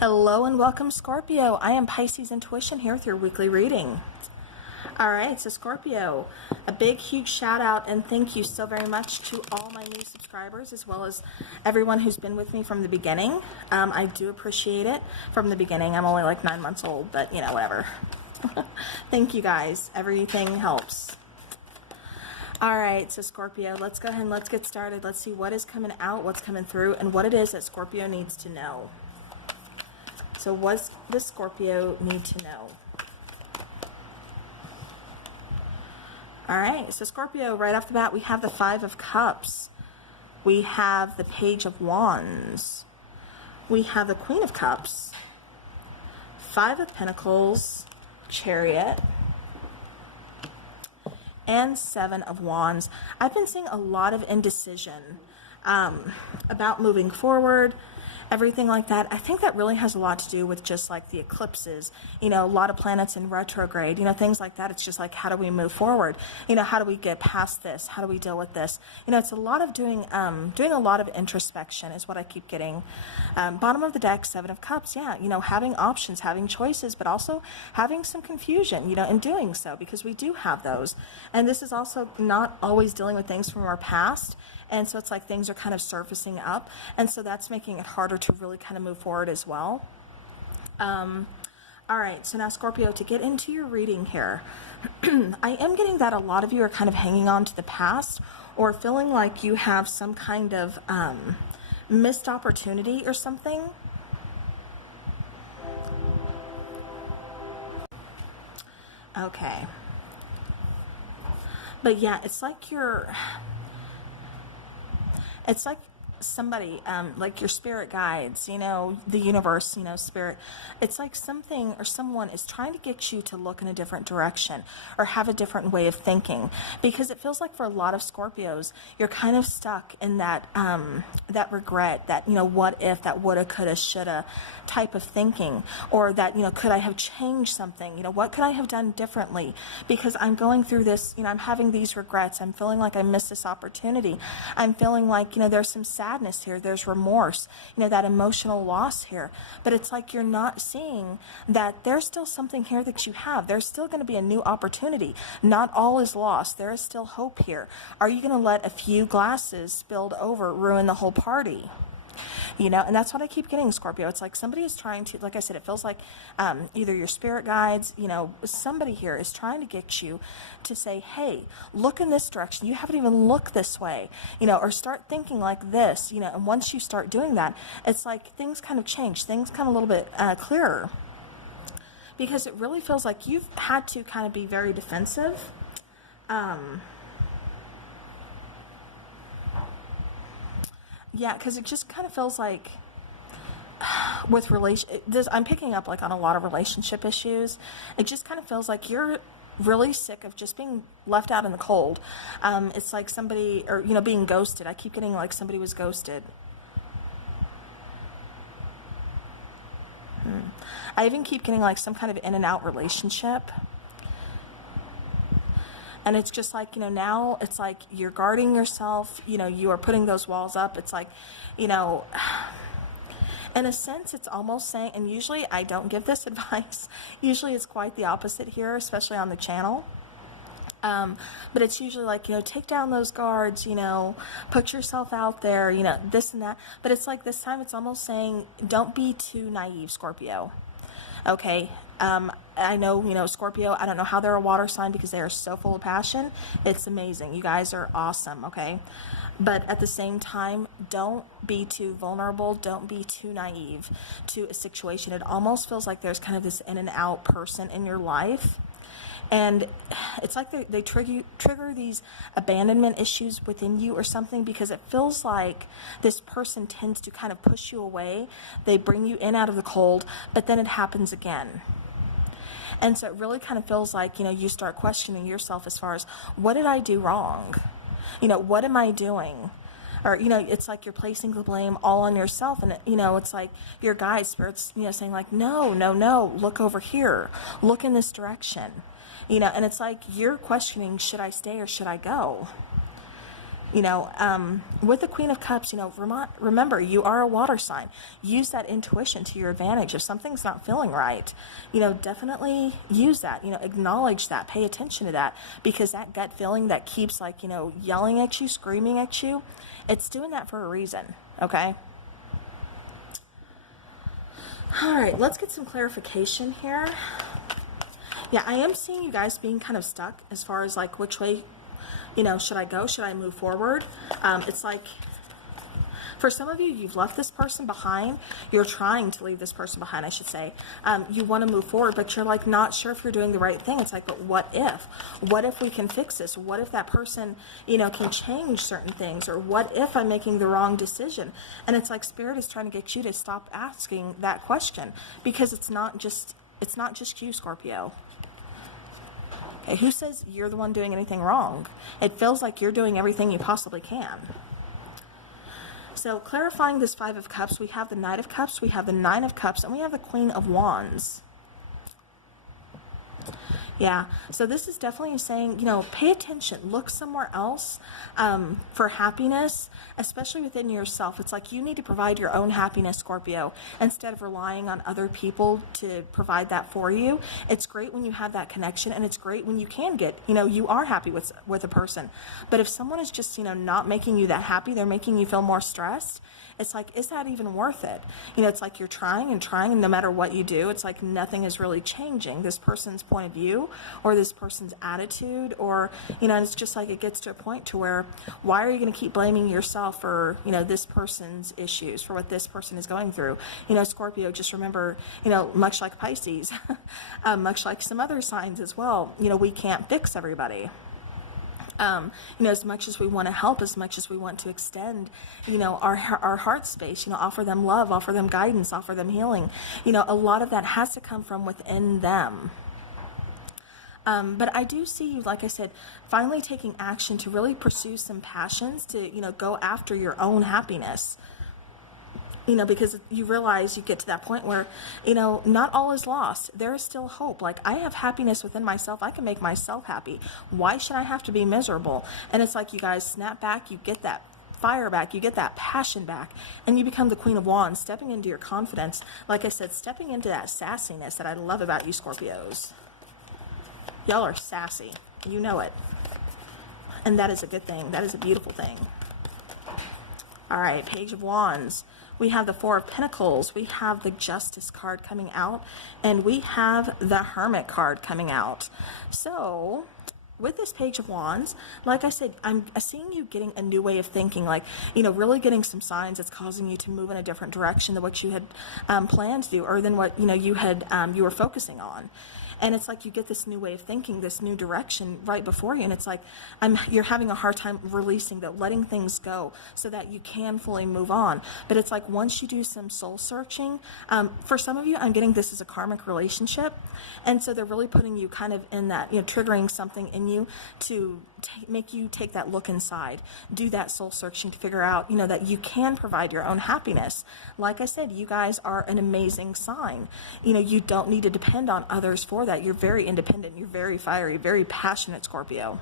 Hello and welcome, Scorpio. I am Pisces Intuition here with your weekly reading. All right, so Scorpio, a big, huge shout out and thank you so very much to all my new subscribers as well as everyone who's been with me from the beginning. I do appreciate it from the beginning. I'm only like 9 months old, but you know, whatever. Thank you guys. Everything helps. All right, so Scorpio, let's go ahead and let's get started. Let's see what is coming out, what's coming through, and what it is that Scorpio needs to know. So what does Scorpio need to know? All right, so Scorpio, right off the bat, we have the Five of Cups. We have the Page of Wands. We have the Queen of Cups. Five of Pentacles, Chariot, and Seven of Wands. I've been seeing a lot of indecision about moving forward, everything like that. I think that really has a lot to do with just like the eclipses, you know, a lot of planets in retrograde, you know, things like that. It's just like, how do we move forward? You know, how do we get past this? How do we deal with this? You know, it's a lot of doing a lot of introspection is what I keep getting. Bottom of the deck, Seven of Cups. Yeah, you know, having options, having choices, but also having some confusion, you know, in doing so, because we do have those. And this is also not always dealing with things from our past. And so it's like things are kind of surfacing up. And so that's making it harder to really kind of move forward as well. All right, so now Scorpio, to get into your reading here, I am getting that a lot of you are kind of hanging on to the past or feeling like you have some kind of missed opportunity or something. Okay. But yeah, it's like somebody, like your spirit guides, you know, the universe, you know, spirit. It's like something or someone is trying to get you to look in a different direction or have a different way of thinking, because it feels like for a lot of Scorpios, you're kind of stuck in that, that regret, that, you know, what if, that woulda, coulda, shoulda type of thinking, or that, you know, could I have changed something? You know, what could I have done differently? Because I'm going through this, you know, I'm having these regrets. I'm feeling like I missed this opportunity. I'm feeling like, you know, there's some sadness here, there's remorse, you know, that emotional loss here. But it's like you're not seeing that there's still something here that you have. There's still going to be a new opportunity. Not all is lost. There is still hope here. Are you going to let a few glasses spilled over ruin the whole party? You know, and that's what I keep getting, Scorpio. It's like somebody is trying to, like I said, it feels like either your spirit guides, you know, somebody here is trying to get you to say, hey, look in this direction. You haven't even looked this way, you know, or start thinking like this, you know, and once you start doing that, it's like things kind of change, things kind of a little bit clearer, because it really feels like you've had to kind of be very defensive. Yeah, because it just kind of feels like with I'm picking up like on a lot of relationship issues. It just kind of feels like you're really sick of just being left out in the cold. It's like somebody, or, you know, being ghosted. I keep getting like somebody was ghosted. I even keep getting like some kind of in and out relationship. And it's just like, you know, now it's like you're guarding yourself, you know, you are putting those walls up. It's like, you know, in a sense, it's almost saying, and usually I don't give this advice. Usually it's quite the opposite here, especially on the channel. But it's usually like, you know, take down those guards, you know, put yourself out there, you know, this and that. But it's like this time it's almost saying, don't be too naive, Scorpio. Okay. I know, you know, Scorpio, I don't know how they're a water sign because they are so full of passion. It's amazing. You guys are awesome. Okay. But at the same time, don't be too vulnerable. Don't be too naive to a situation. It almost feels like there's kind of this in and out person in your life. And it's like they trigger these abandonment issues within you or something, because it feels like this person tends to kind of push you away. They bring you in out of the cold, but then it happens again. And so it really kind of feels like, you know, you start questioning yourself as far as, what did I do wrong? You know, what am I doing? Or, you know, it's like you're placing the blame all on yourself. And, you know, it's like your guide spirits, you know, saying like, no, look over here. Look in this direction. You know, and it's like you're questioning, should I stay or should I go? You know, with the Queen of Cups, you know, remember, you are a water sign. Use that intuition to your advantage. If something's not feeling right, you know, definitely use that, you know, acknowledge that, pay attention to that, because that gut feeling that keeps, like, you know, yelling at you, screaming at you, it's doing that for a reason, okay? All right, let's get some clarification here. Yeah, I am seeing you guys being kind of stuck as far as, like, which way, you know, should I go? Should I move forward? It's like, for some of you, you've left this person behind. You're trying to leave this person behind, I should say. You want to move forward, but you're, like, not sure if you're doing the right thing. It's like, but what if? What if we can fix this? What if that person, you know, can change certain things? Or what if I'm making the wrong decision? And it's like Spirit is trying to get you to stop asking that question, because it's not just you, Scorpio. Okay, who says you're the one doing anything wrong? It feels like you're doing everything you possibly can. So clarifying this Five of Cups, we have the Knight of Cups, we have the Nine of Cups, and we have the Queen of Wands. Yeah, so this is definitely saying, you know, pay attention, look somewhere else for happiness, especially within yourself. It's like you need to provide your own happiness, Scorpio, instead of relying on other people to provide that for you. It's great when you have that connection, and it's great when you can get, you know, you are happy with a person. But if someone is just, you know, not making you that happy, they're making you feel more stressed, it's like, is that even worth it? You know, it's like you're trying and trying, and no matter what you do, it's like nothing is really changing this person's point of view or this person's attitude, or, you know, it's just like it gets to a point to where, why are you going to keep blaming yourself for, you know, this person's issues, for what this person is going through? You know, Scorpio, just remember, you know, much like Pisces, much like some other signs as well, you know, we can't fix everybody. You know, as much as we want to help, as much as we want to extend, you know, our heart space, you know, offer them love, offer them guidance, offer them healing, you know, a lot of that has to come from within them. But I do see you, like I said, finally taking action to really pursue some passions, to, you know, go after your own happiness. You know, because you realize you get to that point where, you know, not all is lost. There is still hope. Like, I have happiness within myself. I can make myself happy. Why should I have to be miserable? And it's like you guys snap back, you get that fire back, you get that passion back, and you become the Queen of Wands, stepping into your confidence. Like I said, stepping into that sassiness that I love about you, Scorpios. Y'all are sassy. You know it. And that is a good thing. That is a beautiful thing. All right, Page of Wands. We have the Four of Pentacles, we have the Justice card coming out, and we have the Hermit card coming out. So, with this Page of Wands, like I said, I'm seeing you getting a new way of thinking, like, you know, really getting some signs that's causing you to move in a different direction than what you had planned to do, or than what, you know, you were focusing on. And it's like you get this new way of thinking, this new direction right before you. And it's like you're having a hard time releasing that, letting things go so that you can fully move on. But it's like once you do some soul searching, for some of you, I'm getting this as a karmic relationship. And so they're really putting you kind of in that, you know, triggering something in you to make you take that look inside, do that soul searching to figure out, you know, that you can provide your own happiness. Like I said, you guys are an amazing sign. You know, you don't need to depend on others for that. You're very independent. You're very fiery, very passionate, Scorpio.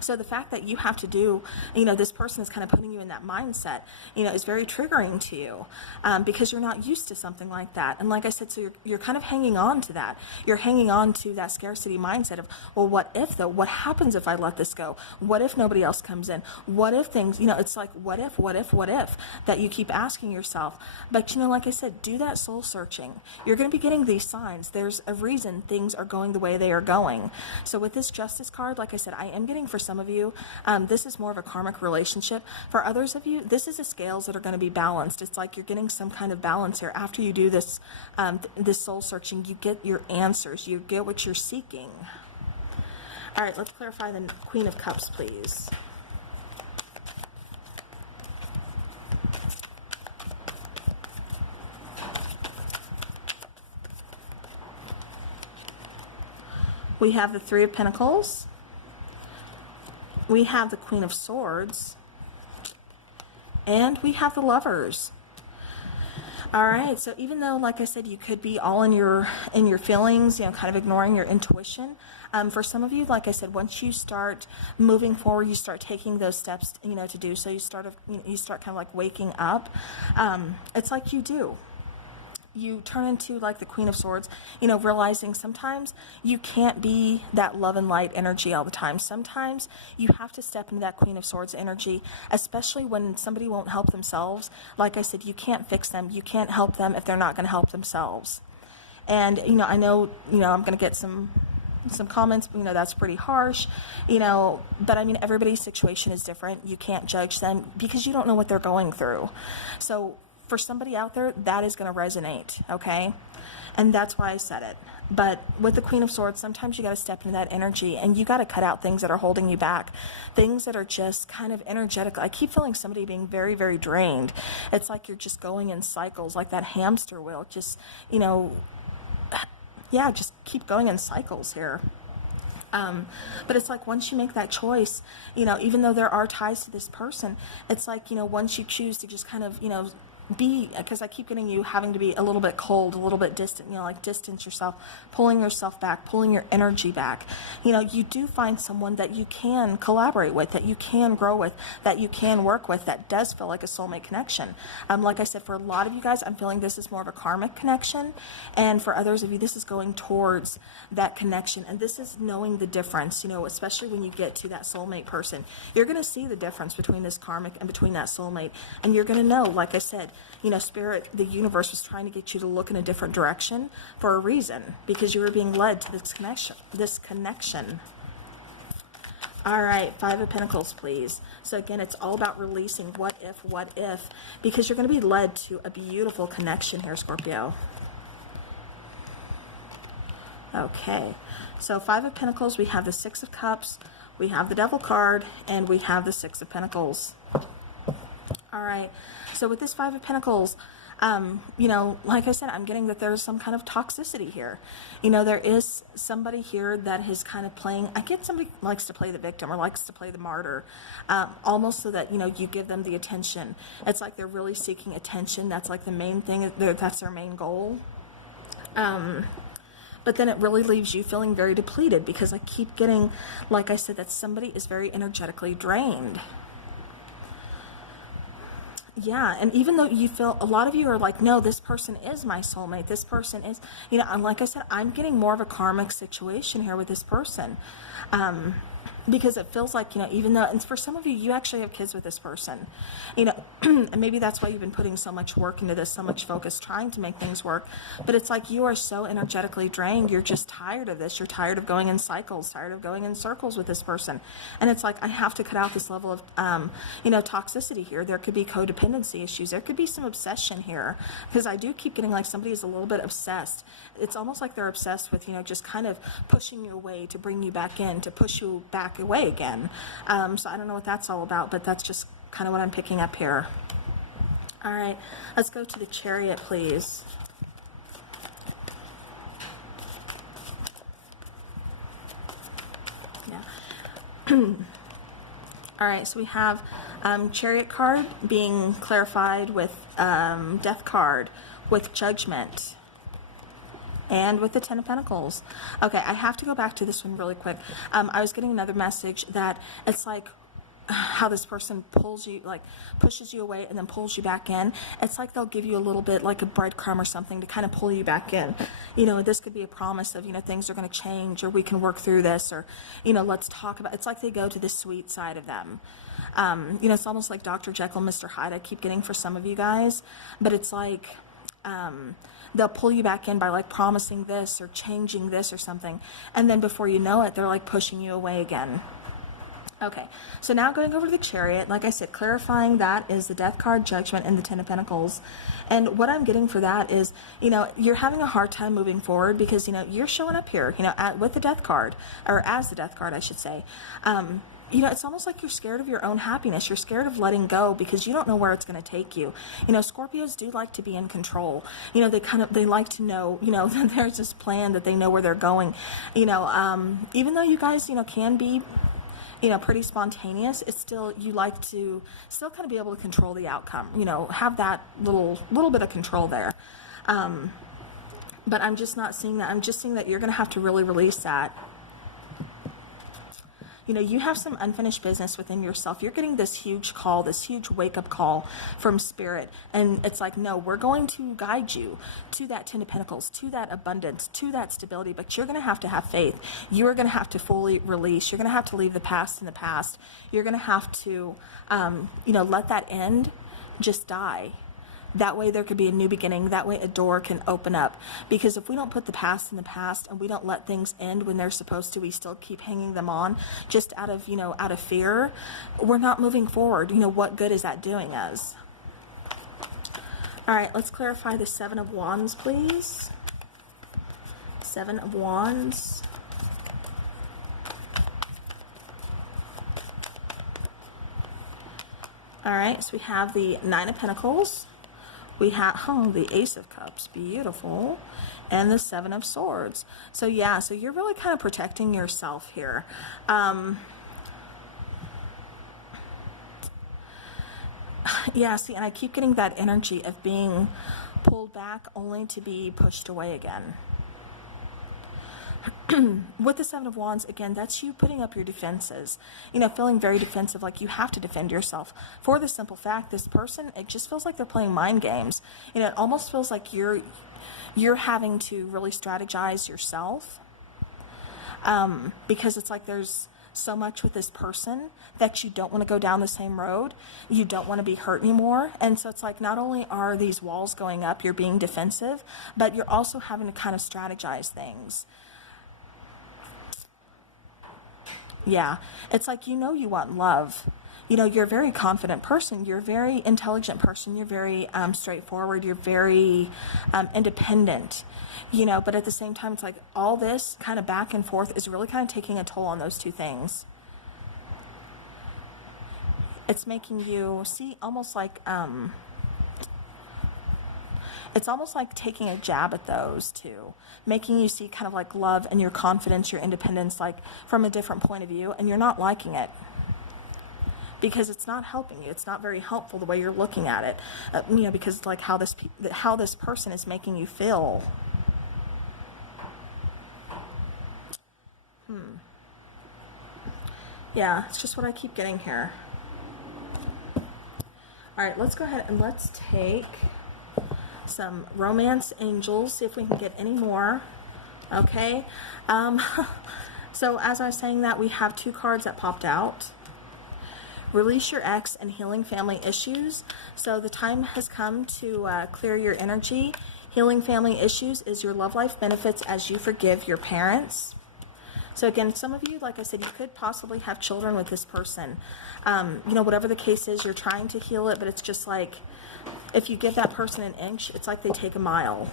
So the fact that you have to do, you know, this person is kind of putting you in that mindset, you know, is very triggering to you because you're not used to something like that. And like I said, so you're kind of hanging on to that. You're hanging on to that scarcity mindset of, well, what if though? What happens if I let this go? What if nobody else comes in? What if things, you know, it's like, what if, that you keep asking yourself. But, you know, like I said, do that soul searching. You're going to be getting these signs. There's a reason things are going the way they are going. So with this Justice card, like I said, I am getting for some of you, this is more of a karmic relationship. For others of you, this is the scales that are going to be balanced. It's like you're getting some kind of balance here. After you do this, this soul searching, you get your answers. You get what you're seeking. All right, let's clarify the Queen of Cups, please. We have the Three of Pentacles. We have the Queen of Swords. And we have the Lovers. All right, so even though, like I said, you could be all in your feelings, you know, kind of ignoring your intuition, for some of you, like I said, once you start moving forward, you start taking those steps, you know, to do so. You start kind of like waking up. It's like you turn into like the Queen of Swords, you know, realizing sometimes you can't be that love and light energy all the time. Sometimes you have to step into that Queen of Swords energy, especially when somebody won't help themselves. Like I said, you can't fix them. You can't help them if they're not going to help themselves. And, you know, I know, you know, I'm going to get some comments, you know, that's pretty harsh, you know, but I mean, everybody's situation is different. You can't judge them because you don't know what they're going through. So for somebody out there, that is going to resonate, okay? And that's why I said it. But with the Queen of Swords, sometimes you got to step into that energy, and you got to cut out things that are holding you back, things that are just kind of energetic. I keep feeling somebody being very, very drained. It's like you're just going in cycles, like that hamster wheel. Just, you know, yeah, just keep going in cycles here. But it's like once you make that choice, you know, even though there are ties to this person, it's like, you know, once you choose to just kind of, you know, because I keep getting you having to be a little bit cold, a little bit distant, you know, like distance yourself, pulling yourself back, pulling your energy back. You know, you do find someone that you can collaborate with, that you can grow with, that you can work with, that does feel like a soulmate connection. Like I said, for a lot of you guys, I'm feeling this is more of a karmic connection. And for others of you, this is going towards that connection. And this is knowing the difference, you know, especially when you get to that soulmate person. You're going to see the difference between this karmic and between that soulmate. And you're going to know, like I said, you know, Spirit, the universe was trying to get you to look in a different direction for a reason, because you were being led to this connection. All right, Five of Pentacles, please. So again, it's all about releasing what if, because you're going to be led to a beautiful connection here, Scorpio. Okay, so Five of Pentacles, we have the Six of Cups, we have the Devil card, and we have the Six of Pentacles. All right, so with this Five of Pentacles, you know, like I said, I'm getting that there's some kind of toxicity here. You know, there is somebody here that is kind of playing, I get somebody likes to play the victim or likes to play the martyr, almost so that, you know, you give them the attention. It's like they're really seeking attention. That's like the main thing, that's their main goal. But then it really leaves you feeling very depleted, because I keep getting, like I said, that somebody is very energetically drained. Yeah, and even though you feel, a lot of you are like, no, this person is my soulmate, this person is, you know, and like I said, I'm getting more of a karmic situation here with this person. Because it feels like, you know, even though, and for some of you, you actually have kids with this person, you know, and maybe that's why you've been putting so much work into this, so much focus, trying to make things work. But it's like you are so energetically drained. You're just tired of this. You're tired of going in cycles, tired of going in circles with this person. And it's like, I have to cut out this level of, you know, toxicity here. There could be codependency issues. There could be some obsession here, because I do keep getting like somebody is a little bit obsessed. It's almost like they're obsessed with, you know, just kind of pushing you away to bring you back in, to push you back away again. So I don't know what that's all about, but that's just kind of what I'm picking up here. All right, let's go to the Chariot, please. Yeah. All right, so we have Chariot card being clarified with Death card, with Judgment, and with the Ten of Pentacles. Okay, I have to go back to this one really quick. I was getting another message that it's like how this person pulls you, like pushes you away and then pulls you back in. It's like they'll give you a little bit like a breadcrumb or something to kind of pull you back in. You know, this could be a promise of, you know, things are going to change, or we can work through this, or, you know, let's talk about, it's like they go to the sweet side of them. You know, it's almost like Dr. Jekyll, Mr. Hyde, I keep getting for some of you guys, but it's like, they'll pull you back in by like promising this or changing this or something, and then before you know it, they're like pushing you away again. Okay, so now going over to the Chariot, like I said, clarifying that is the Death card, Judgment, and the Ten of Pentacles. And what I'm getting for that is, you know, you're having a hard time moving forward because, you know, you're showing up here, you know, with the Death card, or as the Death card, I should say. You know, it's almost like you're scared of your own happiness. You're scared of letting go because you don't know where it's going to take you. You know, Scorpios do like to be in control. You know, they like to know, you know, that there's this plan, that they know where they're going. You know, even though you guys, you know, can be, you know, pretty spontaneous, it's still, you like to still kind of be able to control the outcome, you know, have that little bit of control there. But I'm just not seeing that. I'm just seeing that you're going to have to really release that. You know, you have some unfinished business within yourself. You're getting this huge call, this huge wake-up call from Spirit. And it's like, no, we're going to guide you to that Ten of Pentacles, to that abundance, to that stability. But you're going to have faith. You are going to have to fully release. You're going to have to leave the past in the past. You're going to have to, you know, let that end just die. That way there could be a new beginning. That way a door can open up. Because if we don't put the past in the past and we don't let things end when they're supposed to, we still keep hanging them on just out of, you know, out of fear, we're not moving forward. You know, what good is that doing us? All right, let's clarify the Seven of Wands, please. Seven of Wands. All right, so we have the Nine of Pentacles. We have, the Ace of Cups, beautiful, and the Seven of Swords. So yeah, so you're really kind of protecting yourself here. Yeah, see, and I keep getting that energy of being pulled back only to be pushed away again. With the Seven of Wands, again, that's you putting up your defenses, you know, feeling very defensive, like you have to defend yourself for the simple fact this person, it just feels like they're playing mind games. You know, it almost feels like you're having to really strategize yourself, because it's like there's so much with this person that you don't want to go down the same road. You don't want to be hurt anymore. And so it's like, not only are these walls going up, you're being defensive, but you're also having to kind of strategize things. Yeah, it's like, you know, you want love. You know, you're a very confident person. You're a very intelligent person. You're very straightforward. You're very independent, you know, but at the same time, it's like all this kind of back and forth is really kind of taking a toll on those two things. It's making you see almost like, it's almost like taking a jab at those two, making you see kind of like love and your confidence, your independence, like from a different point of view, and you're not liking it because it's not helping you. It's not very helpful the way you're looking at it, you know, because it's like how this person is making you feel. Yeah, it's just what I keep getting here. All right, let's go ahead and let's take some romance angels, see if we can get any more. Okay, so as I was saying that, we have two cards that popped out. Release your ex and healing family issues. So the time has come to clear your energy. Healing family issues is your love life benefits as you forgive your parents. So again, some of you, like I said, you could possibly have children with this person. You know, whatever the case is, you're trying to heal it, but it's just like, if you give that person an inch, it's like they take a mile.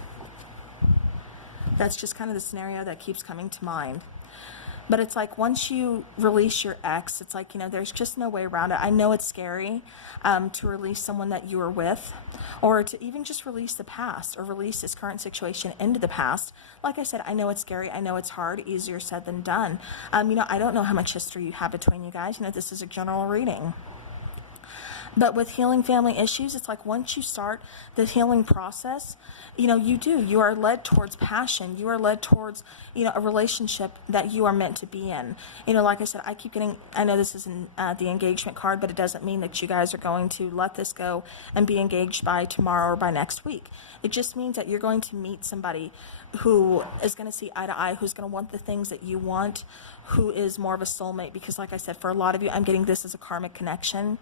That's just kind of the scenario that keeps coming to mind. But it's like once you release your ex, it's like, you know, there's just no way around it. I know it's scary to release someone that you were with, or to even just release the past or release this current situation into the past. Like I said, I know it's scary. I know it's hard, easier said than done. You know, I don't know how much history you have between you guys. You know, this is a general reading. But with healing family issues, it's like once you start the healing process, you know, you are led towards passion. You are led towards, you know, a relationship that you are meant to be in. You know, like I said, I know this isn't the engagement card, but it doesn't mean that you guys are going to let this go and be engaged by tomorrow or by next week. It just means that you're going to meet somebody who is going to see eye to eye, who's going to want the things that you want, who is more of a soulmate. Because like I said, for a lot of you, I'm getting this as a karmic connection.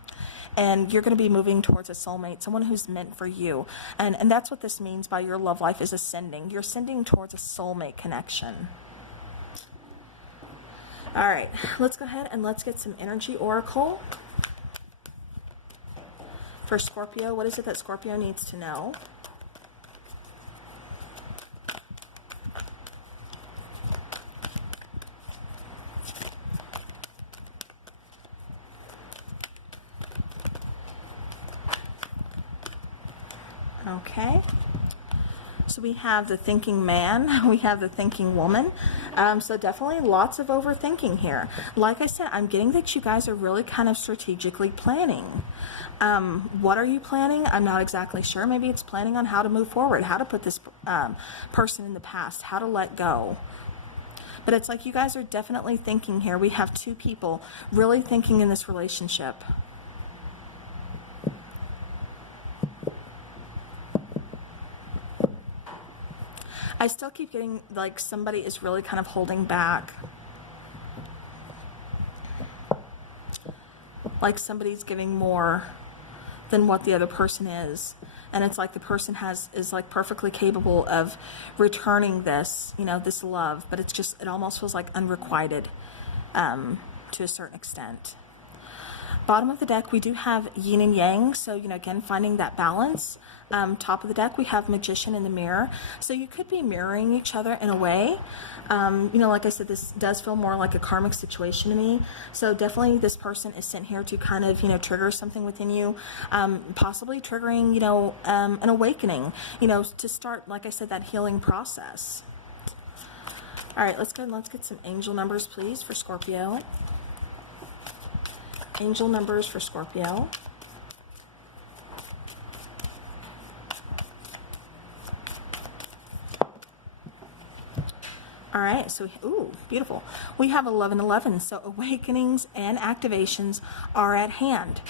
And you're going to be moving towards a soulmate, someone who's meant for you. And that's what this means by your love life is ascending. You're ascending towards a soulmate connection. All right, let's go ahead and let's get some energy oracle. For Scorpio, what is it that Scorpio needs to know? Okay, So we have the thinking man, we have the thinking woman. So definitely lots of overthinking here. Like I said, I'm getting that you guys are really kind of strategically planning. What are you planning? I'm not exactly sure. Maybe it's planning on how to move forward, how to put this person in the past, how to let go. But it's like you guys are definitely thinking here. We have two people really thinking in this relationship. I still keep getting like somebody is really kind of holding back. Like somebody's giving more than what the other person is. And it's like the person is like perfectly capable of returning this, you know, this love, but it's just, it almost feels like unrequited to a certain extent. Bottom of the deck, we do have yin and yang. So, you know, again, finding that balance. Top of the deck, we have magician in the mirror. So you could be mirroring each other in a way. You know, like I said, this does feel more like a karmic situation to me. So definitely this person is sent here to kind of, you know, trigger something within you, possibly triggering, you know, an awakening, you know, to start, like I said, that healing process. All right, let's go and let's get some angel numbers, please, for Scorpio. Angel numbers for Scorpio. All right, so, ooh, beautiful. We have 1111, so awakenings and activations are at hand.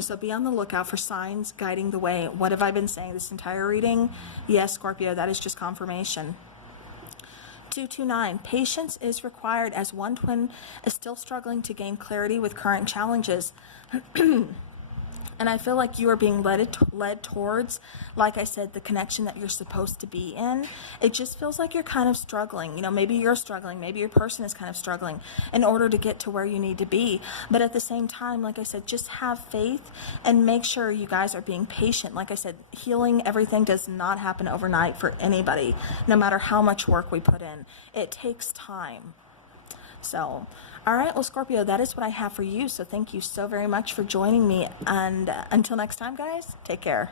So be on the lookout for signs guiding the way. What have I been saying this entire reading? Yes, Scorpio, that is just confirmation. 229, patience is required as one twin is still struggling to gain clarity with current challenges. And I feel like you are being led towards, like I said, the connection that you're supposed to be in. It just feels like you're kind of struggling. You know, maybe you're struggling. Maybe your person is kind of struggling in order to get to where you need to be. But at the same time, like I said, just have faith and make sure you guys are being patient. Like I said, healing, everything does not happen overnight for anybody, no matter how much work we put in. It takes time. So, all right, well, Scorpio, that is what I have for you. So thank you so very much for joining me. And until next time, guys, take care.